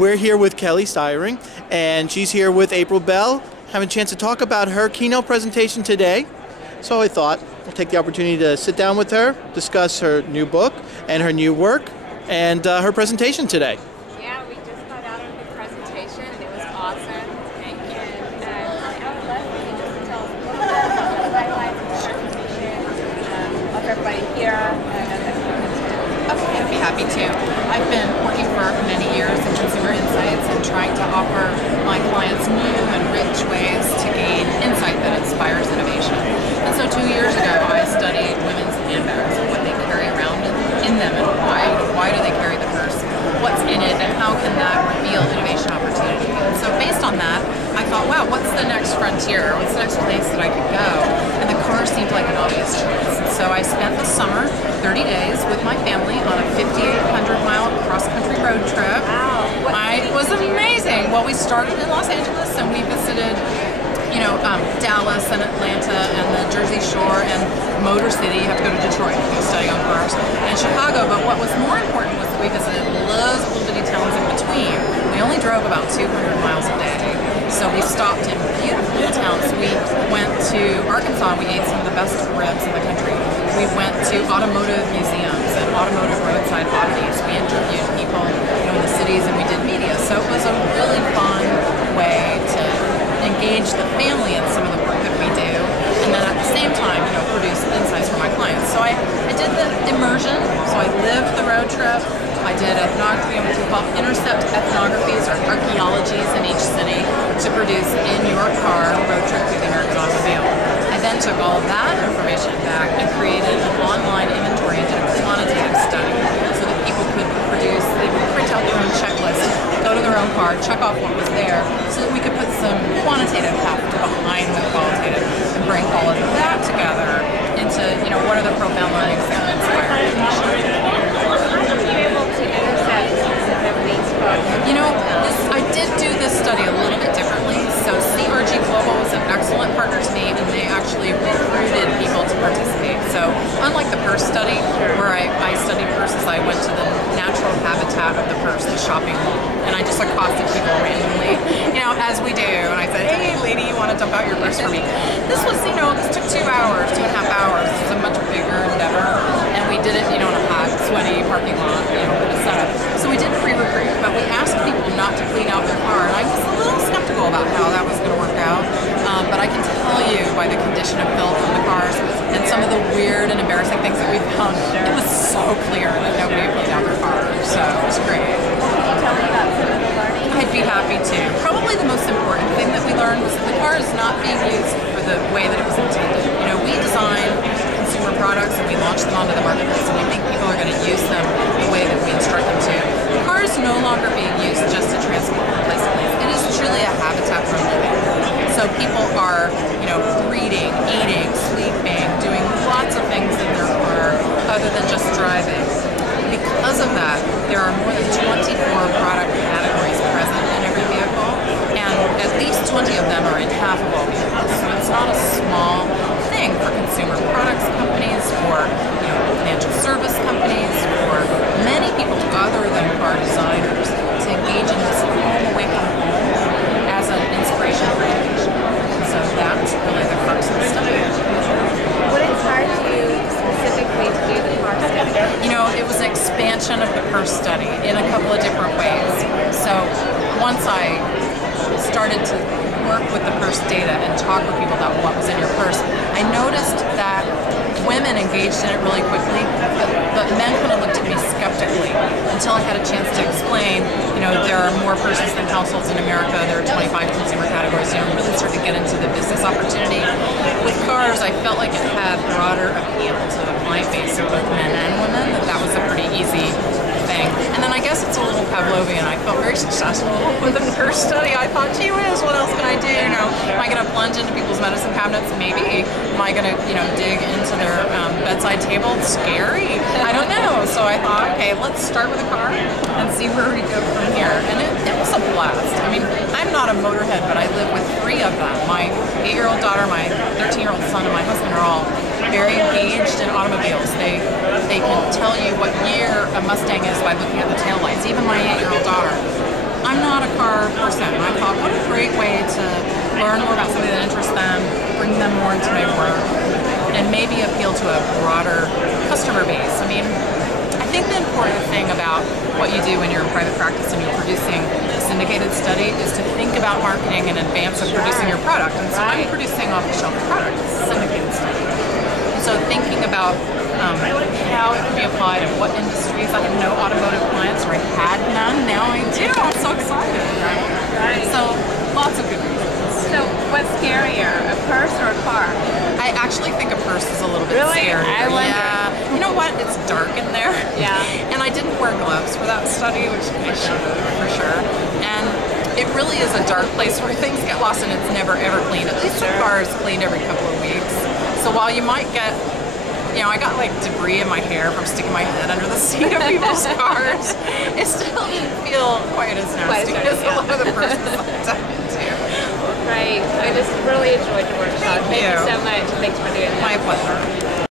We're here with Kelly Styring, and she's here with April Bell, having a chance to talk about her keynote presentation today. So I thought we'll take the opportunity to sit down with her, discuss her new book and her new work, and her presentation today. Yeah, we just got out of the presentation, and it was awesome. And I would love for you just to tell us a little bit about the highlights of the presentation, of everybody here, Okay, I'd be happy to. I've been working for many years in consumer insights and trying to offer my clients new and rich ways to gain insight that inspires innovation. And so 2 years ago, I studied women's handbags and what they carry around in them and why. Why do they carry the purse? What's in it, and how can that reveal innovation opportunity? And so based on that, I thought, wow, what's the next frontier? What's the next place that I could go? And the car seemed like an obvious choice. So I spent the summer, 30 days, with my family on a 5,800-mile cross-country road trip. Wow. It was amazing. Well, we started in Los Angeles and we visited Dallas and Atlanta and the Jersey Shore and Motor City. You have to go to Detroit if you study on cars, and Chicago. But what was more important was that we visited loads of little bitty towns in between. We only drove about 200 miles a day. So we stopped in beautiful little towns. We went to Arkansas. We ate some of the best ribs in the country. We went to automotive museums and automotive roadside oddities. We interviewed people in the cities, and we did media. So it was a really fun way to engage the family in some of the work that we do, and then at the same time, produce insights for my clients. So I did the immersion. So I lived the road trip. I did ethnography, and what we call intercept ethnographies or archaeologies in each city to produce in your car road trip through the American automobile. I then took all of that information back and created an online inventory and did a quantitative study so that people could produce, they would print out their own checklist, go to their own car, check off what was there, so that we could put some quantitative heft behind the qualitative and bring all of that together into, what are the profound learnings that inspire innovation. I did do this study a little bit differently. So CRG Global was an excellent partner to me, and they actually recruited people to participate. So unlike the purse study, where I studied purses, I went to the natural habitat of the purse, the shopping mall, and I just accosted people randomly, as we do. And I said, hey, lady, you want to dump out your purse for me? This was, this took 2 hours, 2.5 hours. This was a much bigger endeavor, and we did it, in a hot, sweaty parking lot, with a setup. So we did pre-recruit, but we asked people not to clean out their car, and I was a little skeptical about how that was going to work out. But I can tell you by the condition of filth in the cars and some of the weird and embarrassing things that we found, it was so clear that nobody cleaned out their cars. So it was great. Tell me about some of the learning. I'd be happy to. Probably the most important thing that we learned was that the car is not being used for the way that it was intended. We design consumer products and we launch them onto the marketplace, and we think people are going to use them the way that we instruct them to. The car is no longer being used just to transport from place to place. It is truly a habitat for living. So people are, reading, eating, sleeping, doing lots of things in their car other than just driving. Because of that, there are more than 24 product categories present in every vehicle, and at least 20 of them are in half of all vehicles. So it's not a small thing for consumer products companies, for financial service companies, for many people other than car designers to engage in this home away from home as an inspiration for innovation. And so that's really the crux of the study. What inspired you specifically to do the car study? It was an expansion of the purse study in a couple of different ways. So once I started to work with the purse data and talk with people about what was in your purse, I noticed that women engaged in it really quickly, but men kind of looked at me skeptically until I had a chance to explain, there are more purses than households in America, there are 25 consumer categories, really start to get into the business opportunity. With cars, I felt like it had broader appeal to the client base of both men and women, that was a pretty easy thing. And then I guess it's a little Pavlovian. I felt very successful with the first study. I thought, gee whiz, what else can I do? Am I going to plunge into people's medicine cabinets? Maybe. Am I going to, dig into their bedside table? Scary. I don't know. So I thought, okay, let's start with a car and see where we go from here. And it was a blast. I mean, I'm not a motorhead, but I live with 3 of them. My 8-year-old daughter, my 13-year-old son, and my husband are all very engaged in automobiles. They can tell you what year a Mustang is by looking at the taillights. Even my 8-year-old daughter. I'm I'm not a car person. I thought, what a great way to learn more about something that interests them, bring them more into my work, and maybe appeal to a broader customer base. I mean, I think the important thing about what you do when you're in private practice and you're producing a syndicated study is to think about marketing in advance of producing your product. And so I'm producing off-the-shelf product. It's a syndicated study. And so thinking about how it can be applied and what industries. I have no automotive clients, or I had none. Now I do. I'm so excited. Right. So lots of good reasons. So what's scarier, a purse or a car? I actually think a purse is a little bit Really? scarier. I wonder. Yeah. You know what? It's dark in there. Yeah. And I didn't wear gloves for that study, which I should have for sure. And it really is a dark place where things get lost and it's never ever cleaned. At least the car is cleaned every couple of weeks. So while you might get, you know, I got like debris in my hair from sticking my head under the seat of people's cars. It still didn't feel quite as nasty as a lot of the purses I've done into. Right. I just really enjoyed your workshop. Thank you so much. Thanks for doing that. My pleasure.